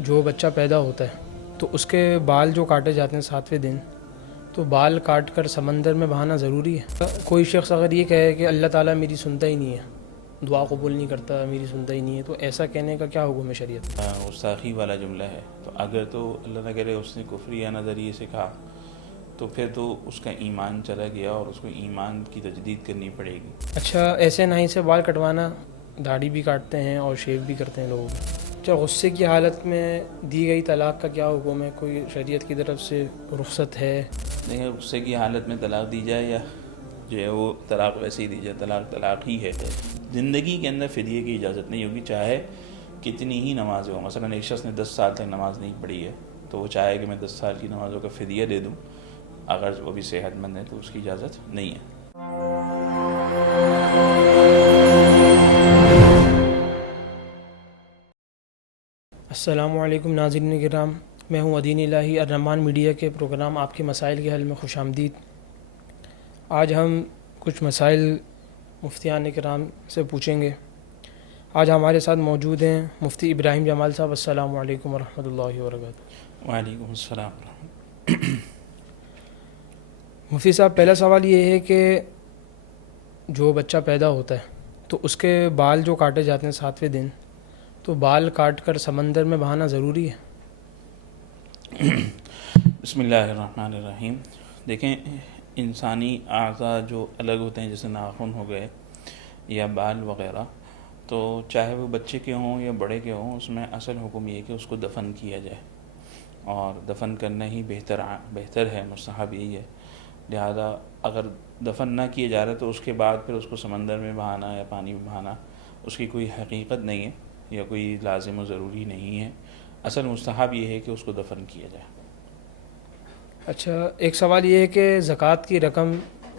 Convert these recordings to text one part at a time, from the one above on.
جو بچہ پیدا ہوتا ہے تو اس کے بال جو کاٹے جاتے ہیں 7ویں دن، تو بال کاٹ کر سمندر میں بہانا ضروری ہے؟ کوئی شخص اگر یہ کہے کہ اللہ تعالیٰ میری سنتا ہی نہیں ہے، دعا قبول نہیں کرتا، میری سنتا ہی نہیں ہے، تو ایسا کہنے کا کیا حکم ہے شریعت؟ گستاخی والا جملہ ہے. تو اگر تو اللہ نہ کرے اس نے کفری یا نظریے سے کہا تو پھر تو اس کا ایمان چلا گیا اور اس کو ایمان کی تجدید کرنی پڑے گی. اچھا، ایسے نہیں سے بال کٹوانا، داڑھی بھی کاٹتے ہیں اور شیو بھی کرتے ہیں لوگ. اچھا، غصے کی حالت میں دی گئی طلاق کا کیا حکم ہے؟ کوئی شریعت کی طرف سے رخصت ہے؟ دیکھیں، غصے کی حالت میں طلاق دی جائے یا جو ہے وہ طلاق ویسے ہی دی جائے، طلاق طلاق ہی ہے. زندگی کے اندر فدیے کی اجازت نہیں ہوگی، چاہے کتنی ہی نمازیں ہوں. مثلا ایک شخص نے 10 سال تک نماز نہیں پڑھی ہے تو وہ چاہے کہ میں 10 سال کی نمازوں کا فدیہ دے دوں، اگر وہ بھی صحت مند ہے تو اس کی اجازت نہیں ہے. السلام علیکم ناظرین کرام، میں ہوں ادین الہی الرحمان میڈیا کے پروگرام آپ کے مسائل کے حل میں خوش آمدید. آج ہم کچھ مسائل مفتیان کرام سے پوچھیں گے. آج ہمارے ساتھ موجود ہیں مفتی ابراہیم جمال صاحب. السلام علیکم ورحمۃ اللہ وبرکاتہ. وعلیکم السلام. مفتی صاحب، پہلا سوال یہ ہے کہ جو بچہ پیدا ہوتا ہے تو اس کے بال جو کاٹے جاتے ہیں 7ویں دن، تو بال کاٹ کر سمندر میں بہانا ضروری ہے؟ بسم اللہ الرحمن الرحیم. دیکھیں، انسانی اعضاء جو الگ ہوتے ہیں جیسے ناخن ہو گئے یا بال وغیرہ، تو چاہے وہ بچے کے ہوں یا بڑے کے ہوں، اس میں اصل حکم یہ ہے کہ اس کو دفن کیا جائے، اور دفن کرنا ہی بہتر ہے، مستحب یہی ہے. لہذا اگر دفن نہ کیے جا رہے تو اس کے بعد پھر اس کو سمندر میں بہانا یا پانی میں بہانا اس کی کوئی حقیقت نہیں ہے یا کوئی لازم و ضروری نہیں ہے. اصل مستحب یہ ہے کہ اس کو دفن کیا جائے. اچھا، ایک سوال یہ ہے کہ زکوٰۃ کی رقم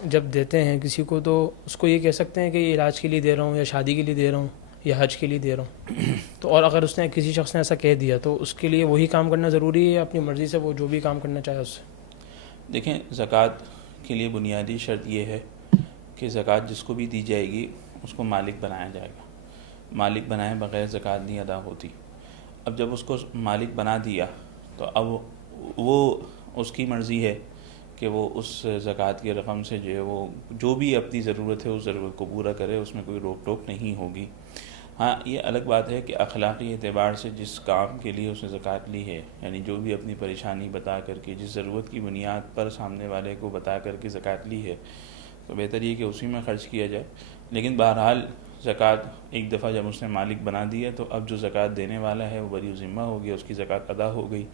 جب دیتے ہیں کسی کو تو اس کو یہ کہہ سکتے ہیں کہ یہ علاج کے لیے دے رہا ہوں یا شادی کے لیے دے رہا ہوں یا حج کے لیے دے رہا ہوں، تو اور اگر اس نے کسی شخص نے ایسا کہہ دیا تو اس کے لیے وہی کام کرنا ضروری ہے یا اپنی مرضی سے وہ جو بھی کام کرنا چاہے اس سے؟ دیکھیں، زکوٰۃ کے لیے بنیادی شرط یہ ہے کہ زکوٰۃ جس کو بھی دی جائے گی اس کو مالک بنایا جائے گا. مالک بنائے بغیر زکوٰۃ نہیں ادا ہوتی. اب جب اس کو مالک بنا دیا تو اب وہ اس کی مرضی ہے کہ وہ اس زکوٰۃ کی رقم سے جو ہے وہ جو بھی اپنی ضرورت ہے اس ضرورت کو پورا کرے، اس میں کوئی روک ٹوک نہیں ہوگی. ہاں، یہ الگ بات ہے کہ اخلاقی اعتبار سے جس کام کے لیے اس نے زکوٰۃ لی ہے، یعنی جو بھی اپنی پریشانی بتا کر کے، جس ضرورت کی بنیاد پر سامنے والے کو بتا کر کے زکوٰۃ لی ہے، تو بہتر یہ کہ اسی میں خرچ کیا جائے. لیکن بہرحال زکوٰۃ ایک دفعہ جب اس نے مالک بنا دی ہے تو اب جو زکوٰۃ دینے والا ہے وہ بری ذمہ ہو گیا، اس کی زکوٰۃ ادا ہو گئی،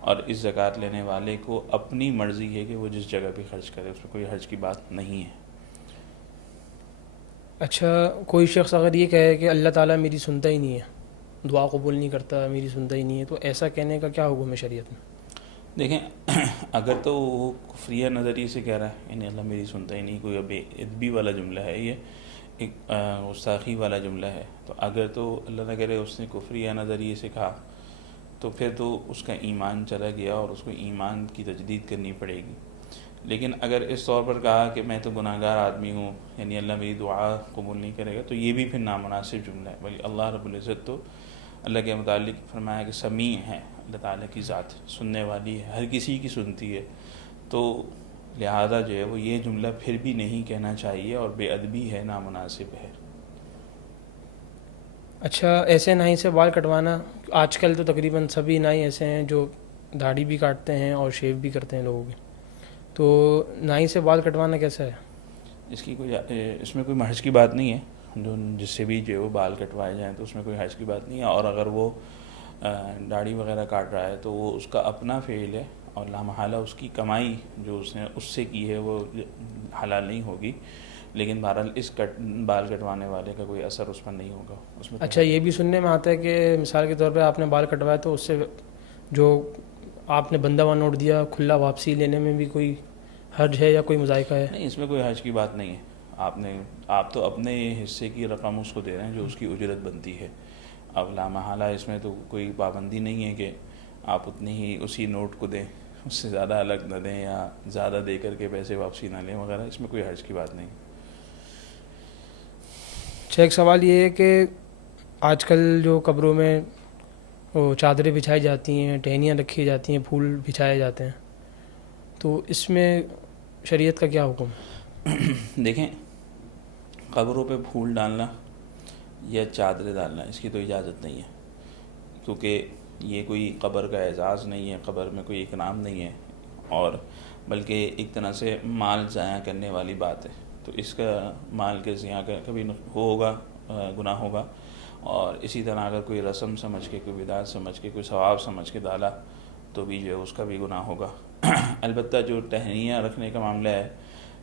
اور اس زکوٰۃ لینے والے کو اپنی مرضی ہے کہ وہ جس جگہ پہ خرچ کرے، اس میں کوئی حرج کی بات نہیں ہے. اچھا، کوئی شخص اگر یہ کہے کہ اللہ تعالیٰ میری سنتا ہی نہیں ہے، دعا قبول نہیں کرتا، میری سنتا ہی نہیں ہے، تو ایسا کہنے کا کیا حکم ہے شریعت میں؟ دیکھیں، اگر تو وہ کفریہ نظریے سے کہہ رہا ہے، یعنی اللہ میری سنتا ہی نہیں، کوئی بے ادبی والا جملہ ہے، یہ ایک گستاخی والا جملہ ہے. تو اگر تو اللہ نہ کرے اس نے کفریہ نظریے سے کہا تو پھر تو اس کا ایمان چلا گیا اور اس کو ایمان کی تجدید کرنی پڑے گی. لیکن اگر اس طور پر کہا کہ میں تو گناہ گار آدمی ہوں، یعنی اللہ میری دعا قبول نہیں کرے گا، تو یہ بھی پھر نامناسب جملہ ہے. بلکہ اللہ رب العزت تو اللہ کے متعلق فرمایا کہ سمیع ہے، اللہ تعالیٰ کی ذات سننے والی ہے، ہر کسی کی سنتی ہے. تو لہذا جو ہے وہ یہ جملہ پھر بھی نہیں کہنا چاہیے اور بے ادبی ہے، نامناسب ہے. اچھا، ایسے نائی سے بال کٹوانا، آج کل تو تقریباً سبھی نائی ایسے ہیں جو داڑھی بھی کاٹتے ہیں اور شیو بھی کرتے ہیں لوگوں کے، تو نائی سے بال کٹوانا کیسا ہے؟ اس میں کوئی حرج کی بات نہیں ہے. جس سے بھی جو ہے وہ بال کٹوائے جائیں تو اس میں کوئی حرج کی بات نہیں ہے. اور اگر وہ داڑھی وغیرہ کاٹ رہا ہے تو وہ اس کا اپنا فعل ہے اور لامحالہ اس کی کمائی جو اس نے اس سے کی ہے وہ حلال نہیں ہوگی. لیکن بہرحال اس بال کٹوانے والے کا کوئی اثر اس پر نہیں ہوگا. اس میں اچھا، یہ بھی سننے میں آتا ہے کہ مثال کے طور پہ آپ نے بال کٹوایا تو اس سے جو آپ نے بندہ ہوا نوٹ دیا کھلا واپسی لینے میں بھی کوئی حرج ہے یا کوئی مذائقہ ہے؟ نہیں، اس میں کوئی حرج کی بات نہیں ہے. آپ تو اپنے حصے کی رقم اس کو دے رہے ہیں جو اس کی اجرت بنتی ہے. اب لامحالہ اس میں تو کوئی پابندی نہیں ہے کہ آپ اتنی ہی اسی نوٹ کو دیں، اس سے زیادہ الگ نہ دیں یا زیادہ دے کر کے پیسے واپسی نہ لیں وغیرہ. اس میں کوئی حرج کی بات نہیں. اچھا، ایک سوال یہ ہے کہ آج کل جو قبروں میں وہ چادریں بچھائی جاتی ہیں، ٹہنیاں رکھی جاتی ہیں، پھول بچھائے جاتے ہیں، تو اس میں شریعت کا کیا حکم ہے؟ دیکھیں، قبروں پہ پھول ڈالنا یا چادریں ڈالنا اس کی تو اجازت نہیں ہے، کیونکہ یہ کوئی قبر کا اعزاز نہیں ہے، قبر میں کوئی اکرام نہیں ہے، اور بلکہ ایک طرح سے مال ضائع کرنے والی بات ہے، تو اس کا مال کے ضیاع کا کبھی ہوگا، گناہ ہوگا۔ اور اسی طرح اگر کوئی رسم سمجھ کے، کوئی بدعت سمجھ کے، کوئی ثواب سمجھ کے ڈالا تو بھی جو ہے اس کا بھی گناہ ہوگا۔ البتہ جو ٹہنیاں رکھنے کا معاملہ ہے،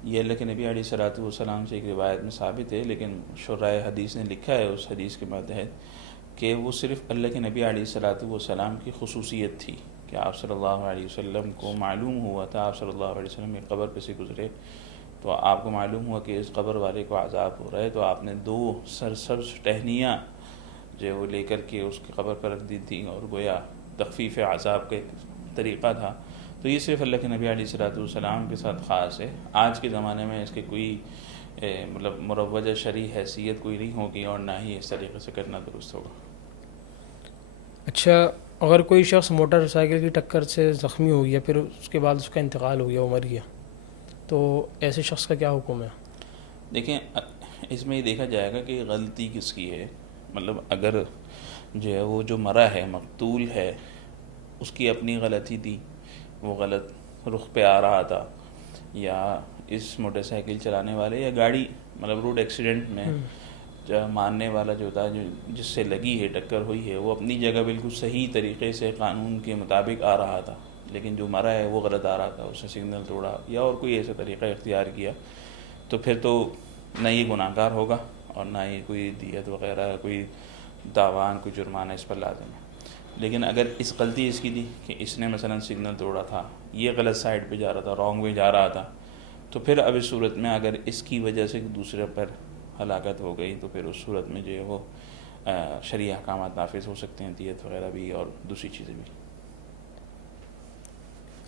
یہ اللہ کے نبی علیہ الصلوۃ والسلام سے ایک روایت میں ثابت ہے، لیکن شرائع حدیث نے لکھا ہے اس حدیث کے ماتحت کہ وہ صرف اللہ کے نبی علیہ الصلوۃ والسلام کی خصوصیت تھی، کہ آپ صلی اللہ علیہ وسلم کو معلوم ہوا تھا، آپ صلی اللہ علیہ وسلم ایک قبر پہ سے گزرے تو آپ کو معلوم ہوا کہ اس قبر والے کو عذاب ہو رہا ہے، تو آپ نے 2 سرسبز ٹہنیاں جو وہ لے کر کے اس کی قبر پر رکھ دی تھیں، اور گویا تخفیف عذاب کا ایک طریقہ تھا۔ تو یہ صرف اللہ کے نبی علیہ الصلوۃ والسلام کے ساتھ خاص ہے، آج کے زمانے میں اس کے کوئی مطلب مروجہ شرعی حیثیت کوئی نہیں ہوگی، اور نہ ہی اس طریقے سے کرنا درست ہوگا۔ اچھا، اگر کوئی شخص موٹر سائیکل کی ٹکر سے زخمی ہو گیا، پھر اس کے بعد اس کا انتقال ہو گیا، وہ مر گیا، تو ایسے شخص کا کیا حکم ہے؟ دیکھیں، اس میں یہ دیکھا جائے گا کہ غلطی کس کی ہے، مطلب اگر جو ہے وہ جو مرا ہے، مقتول ہے، اس کی اپنی غلطی تھی، وہ غلط رخ پہ آ رہا تھا، یا اس موٹر سائیکل چلانے والے یا گاڑی مطلب روڈ ایکسیڈنٹ میں جو ماننے والا جو تھا، جو جس سے لگی ہے، ٹکر ہوئی ہے، وہ اپنی جگہ بالکل صحیح طریقے سے قانون کے مطابق آ رہا تھا، لیکن جو مرا ہے وہ غلط آ رہا تھا، اس نے سگنل توڑا یا اور کوئی ایسا طریقہ اختیار کیا، تو پھر تو نہ یہ گناہ گار ہوگا، اور نہ ہی کوئی دیت وغیرہ، کوئی تاوان، کوئی جرمانہ اس پر لازم ہے۔ لیکن اگر اس غلطی اس کی تھی کہ اس نے مثلا سگنل توڑا تھا، یہ غلط سائڈ پہ جا رہا تھا، رانگ وے جا رہا تھا، تو پھر اب اس صورت میں اگر اس کی وجہ سے دوسرے پر ہلاکت ہو گئی تو پھر اس صورت میں جو ہے وہ شرعی احکامات نافذ ہو سکتے ہیں، دیت وغیرہ بھی اور دوسری چیزیں بھی۔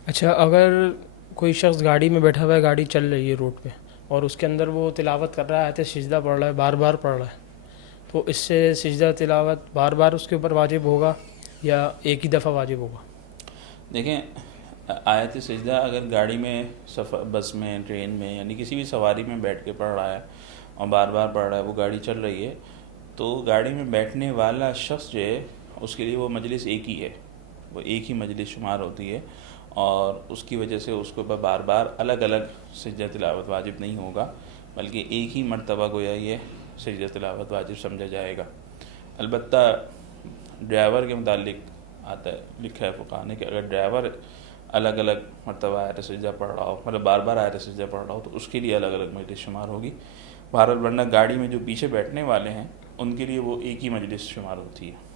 اچھا، اگر کوئی شخص گاڑی میں بیٹھا ہوا ہے، گاڑی چل رہی ہے روڈ پہ، اور اس کے اندر وہ تلاوت کر رہا ہے، آیت سجدہ پڑھ رہا ہے، بار بار پڑھ رہا ہے، تو اس سے سجدہ تلاوت بار بار اس کے اوپر واجب ہوگا یا ایک ہی دفعہ واجب ہوگا؟ دیکھیں، آیت سجدہ اگر گاڑی میں، بس میں، ٹرین میں، یعنی کسی بھی سواری میں بیٹھ کے پڑھ رہا ہے اور بار بار پڑھ رہا ہے، وہ گاڑی چل رہی ہے، تو گاڑی میں بیٹھنے والا شخص جو ہے اس کے لیے وہ مجلس ایک ہی ہے، وہ ایک ہی مجلس شمار ہوتی ہے، اور اس کی وجہ سے اس کو بار بار الگ الگ سجدہ تلاوت واجب نہیں ہوگا، بلکہ ایک ہی مرتبہ گویا یہ سجدہ تلاوت واجب سمجھا جائے گا۔ البتہ ڈرائیور کے متعلق آتا ہے، لکھا ہے فقہا نے کہ اگر ڈرائیور الگ الگ مرتبہ آیت سجدہ پڑھ رہا ہو، مطلب بار بار آیت سجدہ پڑھ رہا ہو، تو اس کے لیے الگ الگ مجلس شمار ہوگی۔ بہرحال ورنہ گاڑی میں جو پیچھے بیٹھنے والے ہیں ان کے لیے وہ ایک ہی مجلس شمار ہوتی ہے۔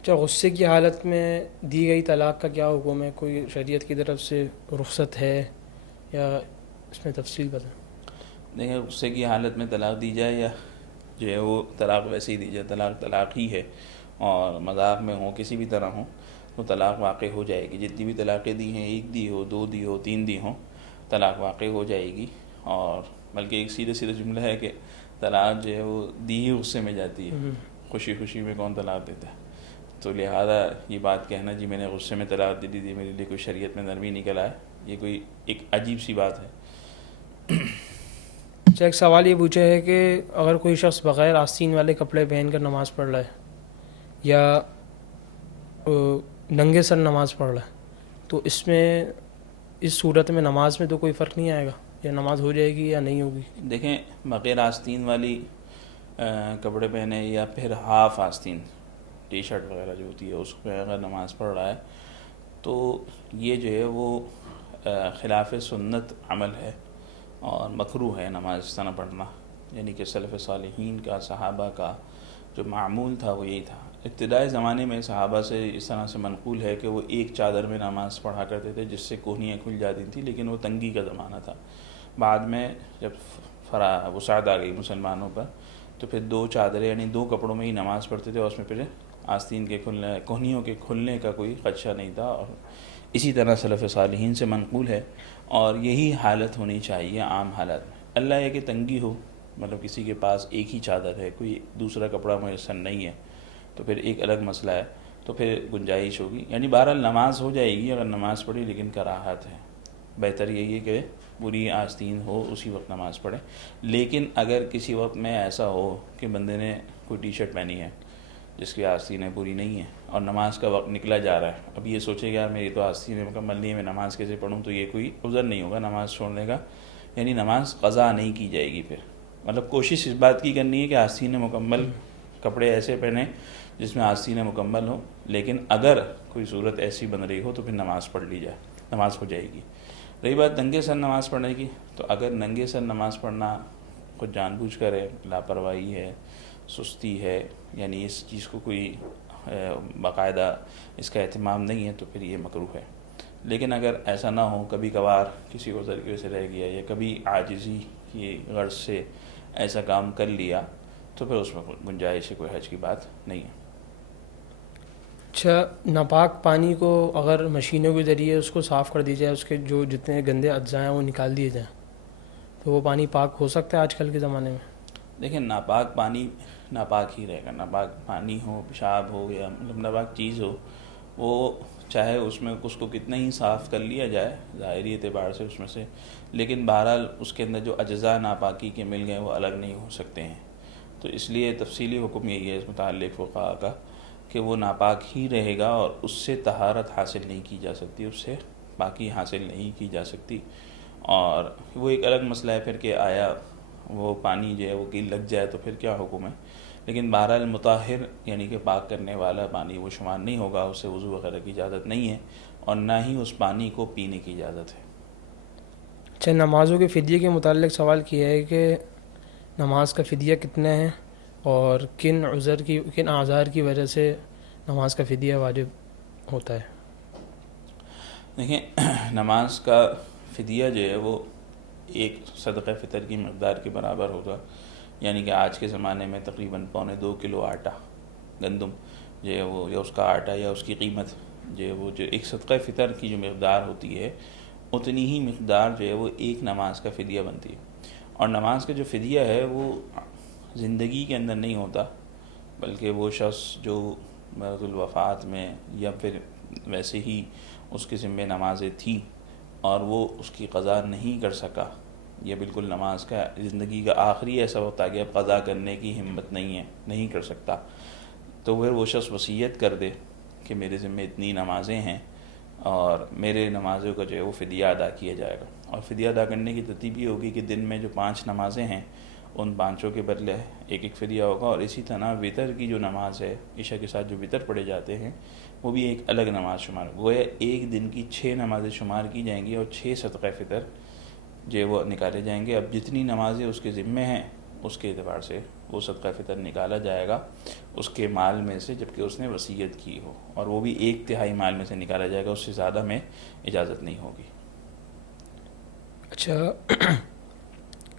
اچھا، غصے کی حالت میں دی گئی طلاق کا کیا حکم ہے؟ کوئی شریعت کی طرف سے رخصت ہے یا اس میں تفصیل بتائیں؟ دیکھیں، غصے کی حالت میں طلاق دی جائے یا جو ہے وہ طلاق ویسے ہی دی جائے، طلاق طلاق ہی ہے، اور مذاق میں ہو، کسی بھی طرح ہو، تو طلاق واقع ہو جائے گی۔ جتنی بھی طلاقیں دی ہیں، 1 دی ہو، 2 دی ہو، 3 دی ہوں، طلاق واقع ہو جائے گی۔ اور بلکہ ایک سیدھے سیدھے جملہ ہے کہ طلاق جو ہے وہ دی ہی غصے میں جاتی ہے، خوشی خوشی میں کون طلاق دیتا ہے؟ تو لہٰذا یہ بات کہنا جی میں نے غصے میں طلاق دے دی، میرے لیے کوئی شریعت میں نرمی نکل آئے، یہ کوئی ایک عجیب سی بات ہے۔ اچھا، ایک سوال یہ پوچھا ہے کہ اگر کوئی شخص بغیر آستین والے کپڑے پہن کر نماز پڑھ رہا ہے یا ننگے سر نماز پڑھ رہا ہے، تو اس میں، اس صورت میں نماز میں تو کوئی فرق نہیں آئے گا، یا نماز ہو جائے گی یا نہیں ہوگی؟ دیکھیں، بغیر آستین والی کپڑے پہنے یا پھر ہاف آستین ٹی شرٹ وغیرہ جو ہوتی ہے اس پہ اگر نماز پڑھ رہا ہے تو یہ جو ہے وہ خلاف سنت عمل ہے اور مکروہ ہے نماز اس طرح پڑھنا، یعنی کہ سلف صالحین کا، صحابہ کا جو معمول تھا وہ یہی تھا۔ ابتدائی زمانے میں صحابہ سے اس طرح سے منقول ہے کہ وہ ایک چادر میں نماز پڑھا کرتے تھے جس سے کونیاں کھل جاتی تھیں، لیکن وہ تنگی کا زمانہ تھا۔ بعد میں جب وسعت آ گئی مسلمانوں پر تو پھر 2 چادریں یعنی 2 کپڑوں میں ہی نماز پڑھتے تھے، اور اس میں پھر آستین کے کھلنے، کونیوں کے کھلنے کا کوئی خدشہ نہیں تھا، اور اسی طرح سلف صالحین سے منقول ہے، اور یہی حالت ہونی چاہیے عام حالت میں۔ اللہ یہ کہ تنگی ہو، مطلب کسی کے پاس ایک ہی چادر ہے، کوئی دوسرا کپڑا میسر نہیں ہے، تو پھر ایک الگ مسئلہ ہے، تو پھر گنجائش ہوگی. یعنی بہرحال نماز ہو جائے گی اگر نماز پڑھی، لیکن کراہت ہے. بہتر یہی ہے کہ پوری آستین ہو اسی وقت نماز پڑھیں. لیکن اگر کسی وقت میں ایسا ہو کہ بندے نے کوئی ٹی شرٹ پہنی ہے جس کی آستینیں پوری نہیں ہیں اور نماز کا وقت نکلا جا رہا ہے، اب یہ سوچے گا یار میری تو آستینیں مکمل نہیں ہے، میں نماز کیسے پڑھوں، تو یہ کوئی عذر نہیں ہوگا نماز چھوڑنے کا. یعنی نماز قضا نہیں کی جائے گی. پھر مطلب کوشش اس بات کی کرنی ہے کہ آستینیں مکمل، کپڑے ایسے پہنیں جس میں آستینیں مکمل ہوں. لیکن اگر کوئی صورت ایسی بن رہی ہو تو پھر نماز پڑھ لی جائے، نماز ہو جائے گی. رہی بات ننگے سر نماز پڑھنے کی، تو اگر ننگے سر نماز پڑھنا کچھ جان بوجھ کر ہے، لاپرواہی ہے، سستی ہے، یعنی اس چیز کو کوئی باقاعدہ اس کا اہتمام نہیں ہے، تو پھر یہ مکروہ ہے. لیکن اگر ایسا نہ ہو، کبھی کبھار کسی عذر کی وجہ سے رہ گیا یا کبھی عاجزی کی غرض سے ایسا کام کر لیا، تو پھر اس میں گنجائش ہے، کوئی حرج کی بات نہیں ہے. اچھا، ناپاک پانی کو اگر مشینوں کے ذریعے اس کو صاف کر دی جائے، اس کے جو جتنے گندے اجزاء ہیں وہ نکال دیے جائیں، تو وہ پانی پاک ہو سکتا ہے آج کل کے زمانے میں؟ دیکھیں، ناپاک پانی ناپاک ہی رہے گا. ناپاک پانی ہو، پیشاب ہو، یا مطلب ناپاک چیز ہو، وہ چاہے اس میں اس کو کتنا ہی صاف کر لیا جائے ظاہری اعتبار سے اس میں سے، لیکن بہرحال اس کے اندر جو اجزاء ناپاکی کے مل گئے وہ الگ نہیں ہو سکتے ہیں. تو اس لیے تفصیلی حکم یہی ہے اس متعلق فقہاء کا کہ وہ ناپاک ہی رہے گا اور اس سے طہارت حاصل نہیں کی جا سکتی، اس سے پاکی حاصل نہیں کی جا سکتی. اور وہ ایک الگ مسئلہ ہے پھر کہ آیا وہ پانی جو ہے وہ کیل لگ جائے تو پھر کیا حکم ہے. لیکن بہرحال مطہر یعنی کہ پاک کرنے والا پانی وہ شمار نہیں ہوگا، اس سے وضو وغیرہ کی اجازت نہیں ہے، اور نہ ہی اس پانی کو پینے کی اجازت ہے. اچھا، نمازوں کے فدیے کے متعلق سوال کیا ہے کہ نماز کا فدیہ کتنا ہے اور کن اعذار کی وجہ سے نماز کا فدیہ واجب ہوتا ہے؟ دیکھیں، نماز کا فدیہ جو ہے وہ ایک صدقہ فطر کی مقدار کے برابر ہوگا. یعنی کہ آج کے زمانے میں تقریباً 2.25 کلو آٹا گندم جو ہے وہ، یا اس کا آٹا یا اس کی قیمت جو ہے وہ، جو ایک صدقہ فطر کی جو مقدار ہوتی ہے اتنی ہی مقدار جو ہے وہ ایک نماز کا فدیہ بنتی ہے. اور نماز کا جو فدیہ ہے وہ زندگی کے اندر نہیں ہوتا، بلکہ وہ شخص جو مرض الوفات میں یا پھر ویسے ہی اس کے ذمہ نمازیں تھیں اور وہ اس کی قضا نہیں کر سکا، یہ بالکل نماز کا زندگی کا آخری ایسا وقت آ گیا اب قضا کرنے کی ہمت نہیں ہے، نہیں کر سکتا، تو پھر وہ شخص وصیت کر دے کہ میرے ذمہ اتنی نمازیں ہیں اور میرے نمازوں کا جو ہے وہ فدیہ ادا کیا جائے گا. اور فدیہ ادا کرنے کی ترتیب یہ ہوگی کہ دن میں جو 5 نمازیں ہیں ان 5 کے بدلے ایک ایک فدیہ ہوگا. اور اسی طرح وطر کی جو نماز ہے، عشاء کے ساتھ جو وطر پڑھے جاتے ہیں، وہ بھی ایک الگ نماز شمار گویا ایک دن کی 6 نمازیں شمار کی جائیں گی اور 6 صدقہ فطر جو وہ نکالے جائیں گے. اب جتنی نمازیں اس کے ذمہ ہیں اس کے اعتبار سے وہ صدقہ فطر نکالا جائے گا اس کے مال میں سے، جبکہ اس نے وصیت کی ہو، اور وہ بھی 1/3 مال میں سے نکالا جائے گا، اس سے زیادہ میں اجازت نہیں ہوگی. اچھا،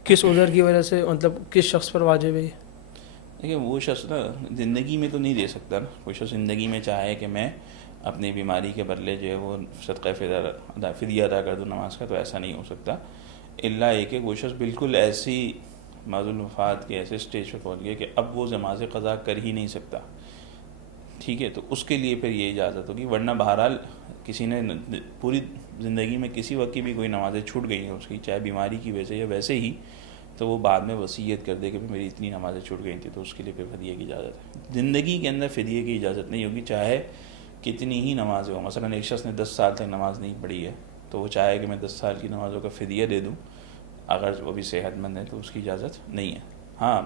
کس عذر کی وجہ سے، مطلب کس شخص پر واجب ہے؟ دیکھیں، وہ شخص نا زندگی میں تو نہیں دے سکتا نا. کوئی شخص زندگی میں چاہے کہ میں اپنی بیماری کے بدلے جو ہے وہ صدقہ فدیہ ادا کر دوں نماز کا، تو ایسا نہیں ہو سکتا. الا ایک کہ وہ شخص بالکل ایسی مرض الوفات کے ایسے سٹیج پہ پہنچ گیا کہ اب وہ نماز قضا کر ہی نہیں سکتا، ٹھیک ہے، تو اس کے لیے پھر یہ اجازت ہوگی. ورنہ بہرحال کسی نے پوری زندگی میں کسی وقت کی بھی کوئی نمازیں چھوٹ گئی ہیں اس کی، چاہے بیماری کی وجہ سے یا ویسے ہی، تو وہ بعد میں وصیت کر دے کہ میری اتنی نمازیں چھوٹ گئی تھیں، تو اس کے لیے پھر فدیہ کی اجازت ہے. زندگی کے اندر فدیہ کی اجازت نہیں ہوگی، چاہے کتنی ہی نمازیں ہوں. مثلا ایک شخص نے 10 سال تک نماز نہیں پڑھی ہے، تو وہ چاہے کہ میں 10 سال کی نمازوں کا فدیہ دے دوں، اگر وہ بھی صحت مند ہے تو اس کی اجازت نہیں ہے. ہاں،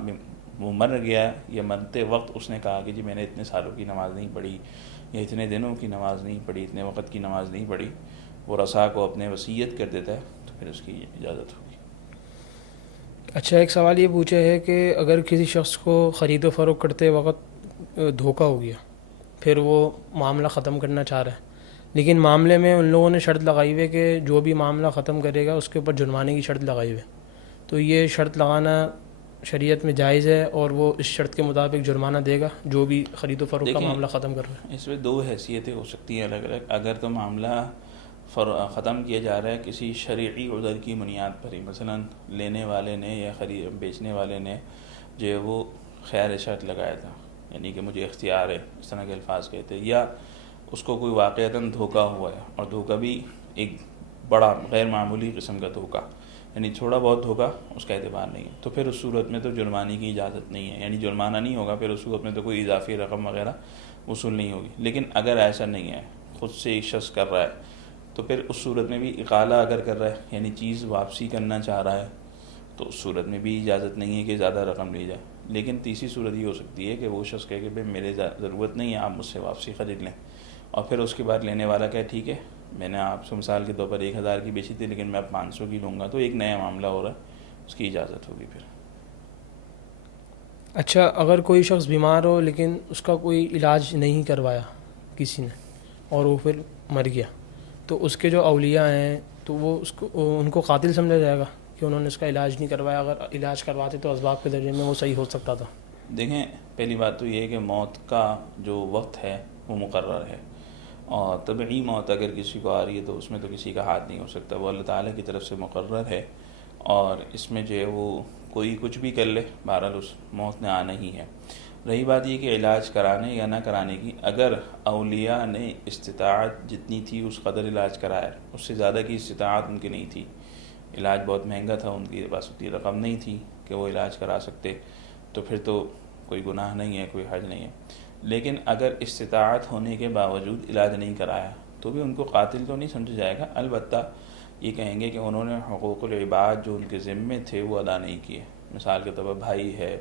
وہ مر گیا یا مرتے وقت اس نے کہا کہ جی میں نے اتنے سالوں کی نماز نہیں پڑھی یا اتنے دنوں کی نماز نہیں پڑھی، اتنے وقت کی نماز نہیں پڑھی، وہ رسا کو اپنے وصیت کر دیتا ہے، تو پھر اس کی اجازت ہوگی. اچھا، ایک سوال یہ پوچھا ہے کہ اگر کسی شخص کو خرید و فروخت کرتے وقت دھوکہ ہو گیا، پھر وہ معاملہ ختم کرنا چاہ رہا ہے، لیکن معاملے میں ان لوگوں نے شرط لگائی ہوئی ہے کہ جو بھی معاملہ ختم کرے گا اس کے اوپر جرمانے کی شرط لگائی ہوئی ہے، تو یہ شرط لگانا شریعت میں جائز ہے اور وہ اس شرط کے مطابق جرمانہ دے گا جو بھی خرید و فروخت کا معاملہ ختم کر رہا ہے؟ اس میں 2 حیثیتیں ہو سکتی ہیں الگ الگ. اگر تو معاملہ ختم کیا جا رہا ہے کسی شرعی عذر کی بنیاد پر ہی، مثلا لینے والے نے یا بیچنے والے نے جو ہے وہ خیر شرط لگایا تھا یعنی کہ مجھے اختیار ہے، اس طرح کے الفاظ کہتے ہیں، یا اس کو کوئی واقعتاً دھوکہ ہوا ہے، اور دھوکہ بھی ایک بڑا غیر معمولی قسم کا دھوکہ، یعنی تھوڑا بہت دھوکہ اس کا اعتبار نہیں ہے، تو پھر اس صورت میں تو جرمانے کی اجازت نہیں ہے، یعنی جرمانہ نہیں ہوگا، پھر اس صورت میں تو کوئی اضافی رقم وغیرہ وصول نہیں ہوگی۔ لیکن اگر ایسا نہیں ہے، خود سے ایک شخص کر رہا ہے، تو پھر اس صورت میں بھی اقالہ اگر کر رہا ہے، یعنی چیز واپسی کرنا چاہ رہا ہے، تو اس صورت میں بھی اجازت نہیں ہے کہ زیادہ رقم لی جائے۔ لیکن تیسری صورت یہ ہو سکتی ہے کہ وہ شخص کہے کہ بھائی میرے ضرورت نہیں ہے، آپ مجھ سے واپسی خرید لیں، اور پھر اس کے بعد لینے والا کہے ٹھیک ہے میں نے آپ سے مثال کے طور پر 1000 کی بیچی تھی لیکن میں اب 500 کی لوں گا، تو ایک نیا معاملہ ہو رہا ہے، اس کی اجازت ہوگی پھر۔ اچھا، اگر کوئی شخص بیمار ہو لیکن اس کا کوئی علاج نہیں کروایا کسی نے اور وہ پھر مر گیا، تو اس کے جو اولیاء ہیں تو وہ ان کو قاتل سمجھا جائے گا کہ انہوں نے اس کا علاج نہیں کروایا؟ اگر علاج کرواتے تو اسباب کے درجے میں وہ صحیح ہو سکتا تھا۔ دیکھیں، پہلی بات تو یہ ہے کہ موت کا جو وقت ہے وہ مقرر ہے، اور طبعی موت اگر کسی کو آ رہی ہے تو اس میں تو کسی کا ہاتھ نہیں ہو سکتا، وہ اللہ تعالیٰ کی طرف سے مقرر ہے، اور اس میں جو ہے وہ کوئی کچھ بھی کر لے، بہرحال اس موت نے آنا ہی ہے۔ رہی بات یہ کہ علاج کرانے یا نہ کرانے کی، اگر اولیاء نے استطاعت جتنی تھی اس قدر علاج کرایا، اس سے زیادہ کی استطاعت ان کی نہیں تھی، علاج بہت مہنگا تھا، ان کے پاس اتنی رقم نہیں تھی کہ وہ علاج کرا سکتے، تو پھر تو کوئی گناہ نہیں ہے، کوئی حرج نہیں ہے۔ لیکن اگر استطاعت ہونے کے باوجود علاج نہیں کرایا تو بھی ان کو قاتل تو نہیں سمجھا جائے گا، البتہ یہ کہیں گے کہ انہوں نے حقوق العباد جو ان کے ذمے تھے وہ ادا نہیں کیے۔ مثال کے طور پر بھائی ہے،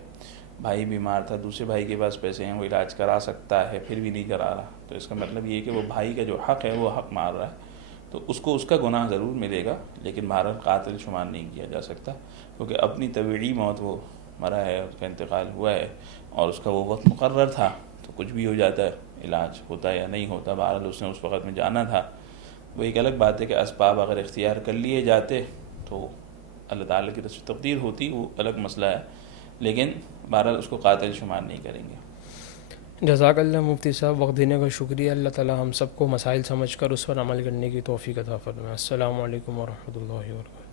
بھائی بیمار تھا، دوسرے بھائی کے پاس پیسے ہیں، وہ علاج کرا سکتا ہے پھر بھی نہیں کرا رہا، تو اس کا مطلب یہ ہے کہ وہ بھائی کا جو حق ہے وہ حق مار رہا ہے، تو اس کو اس کا گناہ ضرور ملے گا، لیکن بہرحال قاتل شمار نہیں کیا جا سکتا، کیونکہ اپنی طبعی موت وہ مرا ہے، اس کا انتقال ہوا ہے، اور اس کا وہ وقت مقرر تھا، تو کچھ بھی ہو جاتا ہے، علاج ہوتا ہے یا نہیں ہوتا، بہرحال اس نے اس وقت میں جانا تھا۔ وہ ایک الگ بات ہے کہ اسباب اگر اختیار کر لیے جاتے تو اللہ تعالیٰ کی طرف سے تقدیر ہوتی، وہ الگ مسئلہ ہے، لیکن بہرحال اس کو قاتل شمار نہیں کریں گے۔ جزاک اللہ مفتی صاحب، وقت دینے کا شکریہ۔ اللہ تعالیٰ ہم سب کو مسائل سمجھ کر اس پر عمل کرنے کی توفیق عطا فرمائے۔ السلام علیکم ورحمۃ اللہ وبرکاتہ۔